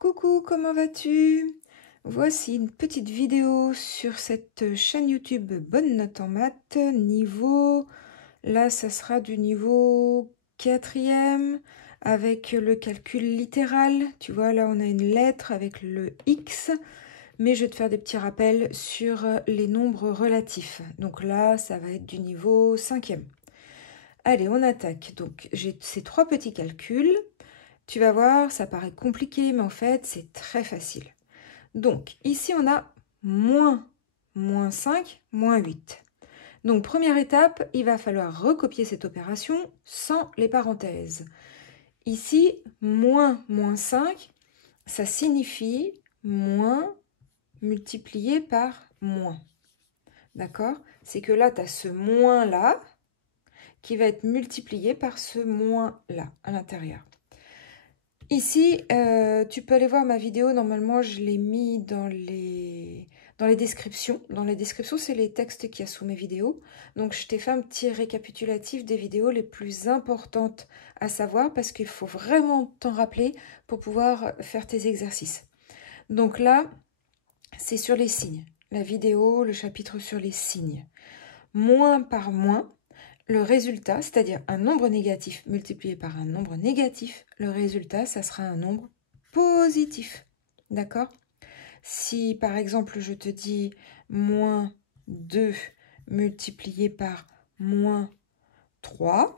Coucou, comment vas-tu? Voici une petite vidéo sur cette chaîne YouTube Bonne Note en Maths, niveau, là ça sera du niveau 4e avec le calcul littéral. Tu vois, là on a une lettre avec le X, mais je vais te faire des petits rappels sur les nombres relatifs. Donc là, ça va être du niveau 5e. Allez, on attaque. Donc j'ai ces trois petits calculs. Tu vas voir, ça paraît compliqué, mais en fait, c'est très facile. Donc, ici, on a moins 5, moins 8. Donc, première étape, il va falloir recopier cette opération sans les parenthèses. Ici, moins 5, ça signifie moins multiplié par moins. D'accord? C'est que là, tu as ce moins-là qui va être multiplié par ce moins-là à l'intérieur. Ici, tu peux aller voir ma vidéo. Normalement, je l'ai mis dans les descriptions. Dans les descriptions, c'est les textes qu'il y a sous mes vidéos. Donc, je t'ai fait un petit récapitulatif des vidéos les plus importantes à savoir parce qu'il faut vraiment t'en rappeler pour pouvoir faire tes exercices. Donc là, c'est sur les signes. La vidéo, le chapitre sur les signes. Moins par moins. Le résultat, c'est-à-dire un nombre négatif multiplié par un nombre négatif, le résultat, ça sera un nombre positif. D'accord? Si, par exemple, je te dis moins 2 multiplié par moins 3,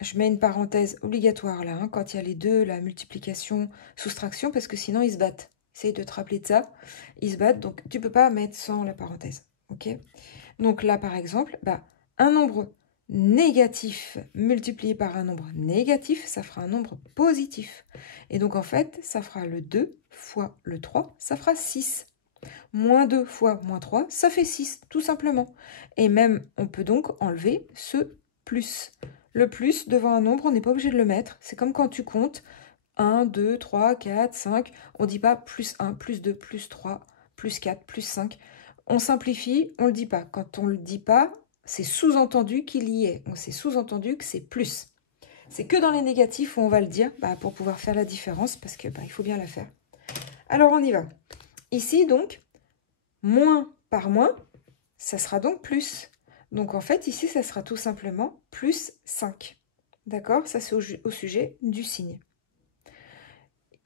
je mets une parenthèse obligatoire là, hein, quand il y a les deux, la multiplication, soustraction, parce que sinon ils se battent. Essaye de te rappeler de ça. Ils se battent, donc tu ne peux pas mettre sans la parenthèse. Ok? Donc là, par exemple, un nombre négatif multiplié par un nombre négatif, ça fera un nombre positif. Et donc, en fait, ça fera le 2 fois le 3, ça fera 6. Moins 2 fois moins 3, ça fait 6, tout simplement. Et même, on peut donc enlever ce plus. Le plus, devant un nombre, on n'est pas obligé de le mettre. C'est comme quand tu comptes 1, 2, 3, 4, 5. On ne dit pas plus 1, plus 2, plus 3, plus 4, plus 5. On simplifie, on ne le dit pas. Quand on ne le dit pas, c'est sous-entendu qu'il y est. C'est sous-entendu que c'est plus. C'est que dans les négatifs où on va le dire pour pouvoir faire la différence parce que il faut bien la faire. Alors, on y va. Ici, donc, moins par moins, ça sera donc plus. Donc, en fait, ici, ça sera tout simplement plus 5. D'accord? Ça, c'est au sujet du signe.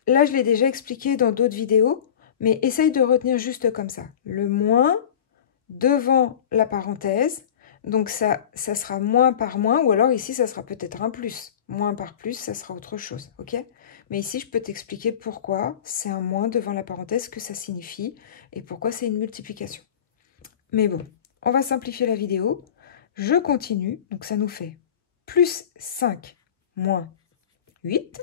Là, je l'ai déjà expliqué dans d'autres vidéos, mais essaye de retenir juste comme ça. Le moins devant la parenthèse, donc ça sera moins par moins, ou alors ici, ça sera peut-être un plus. Moins par plus, ça sera autre chose, ok? Mais ici, je peux t'expliquer pourquoi c'est un moins devant la parenthèse, que ça signifie, et pourquoi c'est une multiplication. Mais bon, on va simplifier la vidéo. Je continue, donc ça nous fait plus 5 moins 8.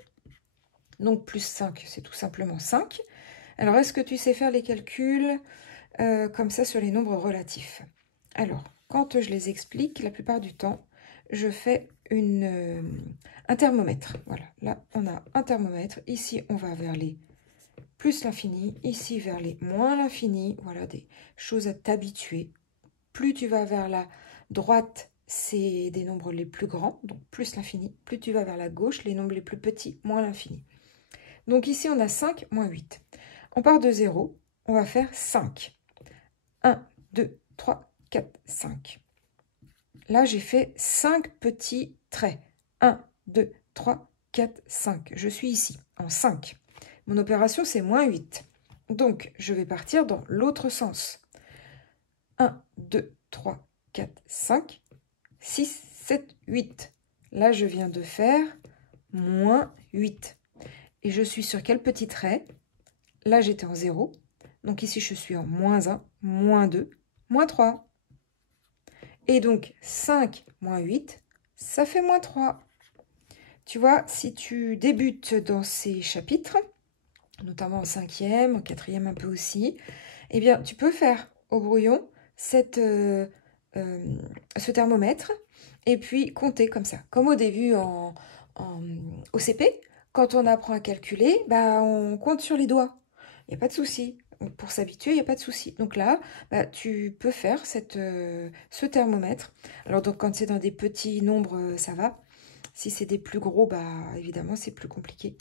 Donc, plus 5, c'est tout simplement 5. Alors, est-ce que tu sais faire les calculs comme ça sur les nombres relatifs? Alors, quand je les explique, la plupart du temps, je fais un thermomètre. Voilà, là, on a un thermomètre. Ici, on va vers les plus l'infini. Ici, vers les moins l'infini. Voilà, des choses à t'habituer. Plus tu vas vers la droite, c'est des nombres les plus grands, donc plus l'infini. Plus tu vas vers la gauche, les nombres les plus petits, moins l'infini. Donc ici, on a 5 moins 8. On part de 0, on va faire 5. 1, 2, 3, 4, 5. Là, j'ai fait 5 petits traits. 1, 2, 3, 4, 5. Je suis ici, en 5. Mon opération, c'est moins 8. Donc, je vais partir dans l'autre sens. 1, 2, 3, 4, 5, 6, 7, 8. Là, je viens de faire moins 8. Et je suis sur quel petit trait? Là, j'étais en 0. Donc ici, je suis en moins 1, moins 2, moins 3. Et donc, 5 moins 8, ça fait moins 3. Tu vois, si tu débutes dans ces chapitres, notamment en 5e, en 4e un peu aussi, eh bien, tu peux faire au brouillon ce thermomètre et puis compter comme ça. Comme au début au CP, quand on apprend à calculer, on compte sur les doigts. Il n'y a pas de souci. Pour s'habituer, il n'y a pas de souci. Donc là, tu peux faire ce thermomètre. Alors donc quand c'est dans des petits nombres, ça va. Si c'est des plus gros, évidemment, c'est plus compliqué.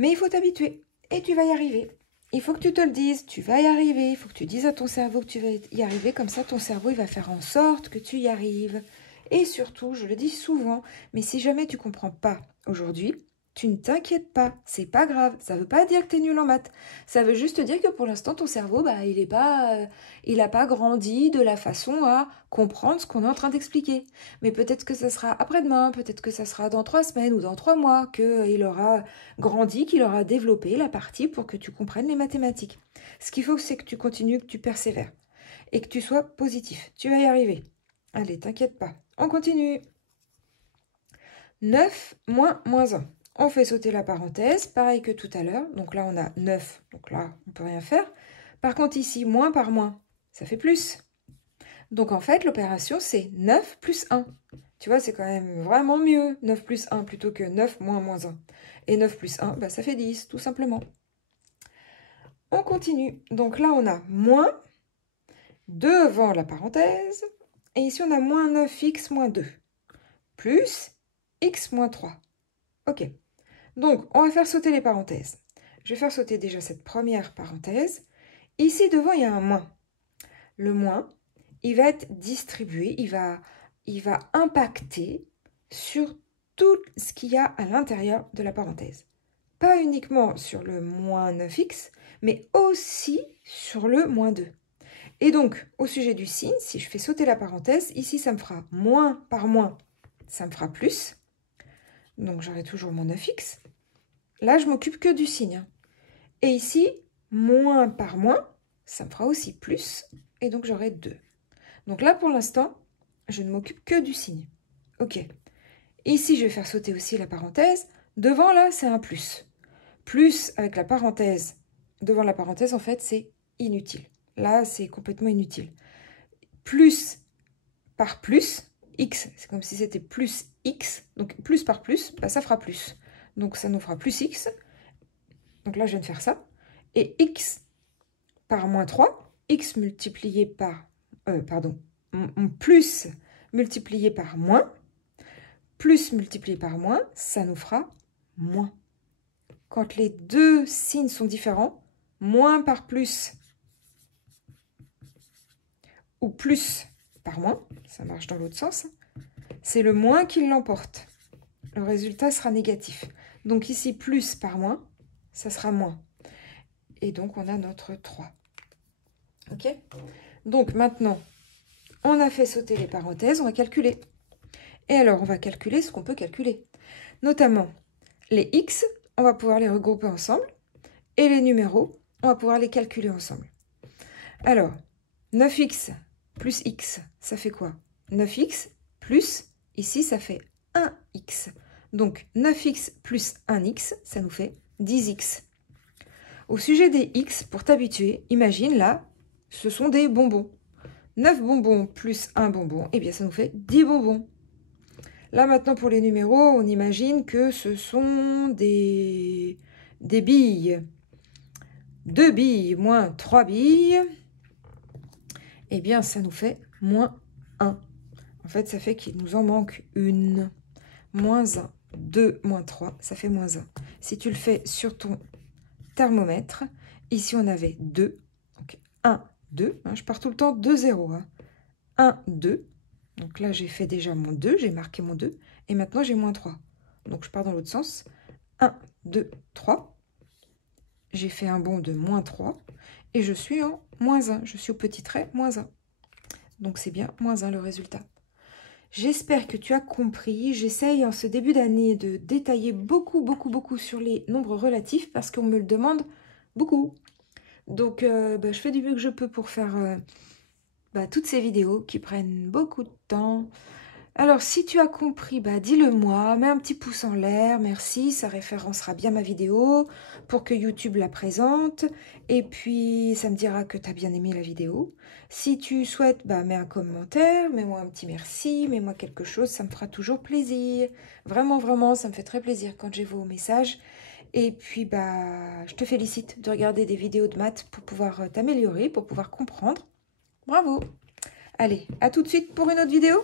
Mais il faut t'habituer et tu vas y arriver. Il faut que tu te le dises, tu vas y arriver. Il faut que tu dises à ton cerveau que tu vas y arriver. Comme ça, ton cerveau, il va faire en sorte que tu y arrives. Et surtout, je le dis souvent, mais si jamais tu ne comprends pas aujourd'hui, tu ne t'inquiètes pas, c'est pas grave. Ça ne veut pas dire que tu es nul en maths. Ça veut juste dire que pour l'instant, ton cerveau, il n'a pas grandi de la façon à comprendre ce qu'on est en train d'expliquer. Mais peut-être que ça sera après-demain, peut-être que ça sera dans 3 semaines ou dans 3 mois qu'il aura grandi, qu'il aura développé la partie pour que tu comprennes les mathématiques. Ce qu'il faut, c'est que tu continues, que tu persévères et que tu sois positif. Tu vas y arriver. Allez, t'inquiète pas. On continue. 9 moins moins 1. On fait sauter la parenthèse, pareil que tout à l'heure. Donc là, on a 9. Donc là, on ne peut rien faire. Par contre, ici, moins par moins, ça fait plus. Donc en fait, l'opération, c'est 9 plus 1. Tu vois, c'est quand même vraiment mieux, 9 plus 1, plutôt que 9 moins moins 1. Et 9 plus 1, ça fait 10, tout simplement. On continue. Donc là, on a moins devant la parenthèse. Et ici, on a moins 9x moins 2. Plus x moins 3. Ok. Donc, on va faire sauter les parenthèses. Je vais faire sauter déjà cette première parenthèse. Ici, devant, il y a un moins. Le moins, il va être distribué, il va impacter sur tout ce qu'il y a à l'intérieur de la parenthèse. Pas uniquement sur le moins 9x, mais aussi sur le moins 2. Et donc, au sujet du signe, si je fais sauter la parenthèse, ici, ça me fera moins par moins, ça me fera plus. Donc, j'aurai toujours mon 9x. Là, je m'occupe que du signe. Et ici, moins par moins, ça me fera aussi plus. Et donc, j'aurai 2. Donc là, pour l'instant, je ne m'occupe que du signe. Ok. Ici, je vais faire sauter aussi la parenthèse. Devant, là, c'est un plus. Plus avec la parenthèse. Devant la parenthèse, en fait, c'est inutile. Là, c'est complètement inutile. Plus par plus, x, c'est comme si c'était plus x. Donc, plus par plus, ça fera plus. Donc, ça nous fera plus x. Donc là, je viens de faire ça. Et x par moins 3, x multiplié par... plus multiplié par moins, plus multiplié par moins, ça nous fera moins. Quand les deux signes sont différents, moins par plus ou plus par moins, ça marche dans l'autre sens, c'est le moins qui l'emporte. Le résultat sera négatif. Donc ici, plus par moins, ça sera moins. Et donc, on a notre 3. OK? Donc maintenant, on a fait sauter les parenthèses, on va calculer. Et alors, on va calculer ce qu'on peut calculer. Notamment, les x, on va pouvoir les regrouper ensemble. Et les numéros, on va pouvoir les calculer ensemble. Alors, 9x plus x, ça fait quoi? 9x plus, ici, ça fait 1x. Donc, 9x plus 1x, ça nous fait 10x. Au sujet des x, pour t'habituer, imagine là, ce sont des bonbons. 9 bonbons plus 1 bonbon, eh bien ça nous fait 10 bonbons. Là maintenant pour les numéros, on imagine que ce sont des billes. 2 billes moins 3 billes, eh bien ça nous fait moins 1. En fait, ça fait qu'il nous en manque une. Moins 1, 2, moins 3, ça fait moins 1. Si tu le fais sur ton thermomètre, ici on avait 2, donc 1, 2, je pars tout le temps de 0. 1, 2, donc là j'ai fait déjà mon 2, j'ai marqué mon 2, et maintenant j'ai moins 3. Donc je pars dans l'autre sens, 1, 2, 3, j'ai fait un bond de moins 3, et je suis en moins 1, je suis au petit trait moins 1. Donc c'est bien moins 1 le résultat. J'espère que tu as compris. J'essaye en ce début d'année de détailler beaucoup sur les nombres relatifs parce qu'on me le demande beaucoup. Donc, je fais du mieux que je peux pour faire toutes ces vidéos qui prennent beaucoup de temps. Alors, si tu as compris, dis-le moi, mets un petit pouce en l'air, merci, ça référencera bien ma vidéo pour que YouTube la présente. Et puis, ça me dira que tu as bien aimé la vidéo. Si tu souhaites, mets un commentaire, mets-moi un petit merci, mets-moi quelque chose, ça me fera toujours plaisir. Vraiment, ça me fait très plaisir quand j'ai vos messages. Et puis, je te félicite de regarder des vidéos de maths pour pouvoir t'améliorer, pour pouvoir comprendre. Bravo! Allez, à tout de suite pour une autre vidéo.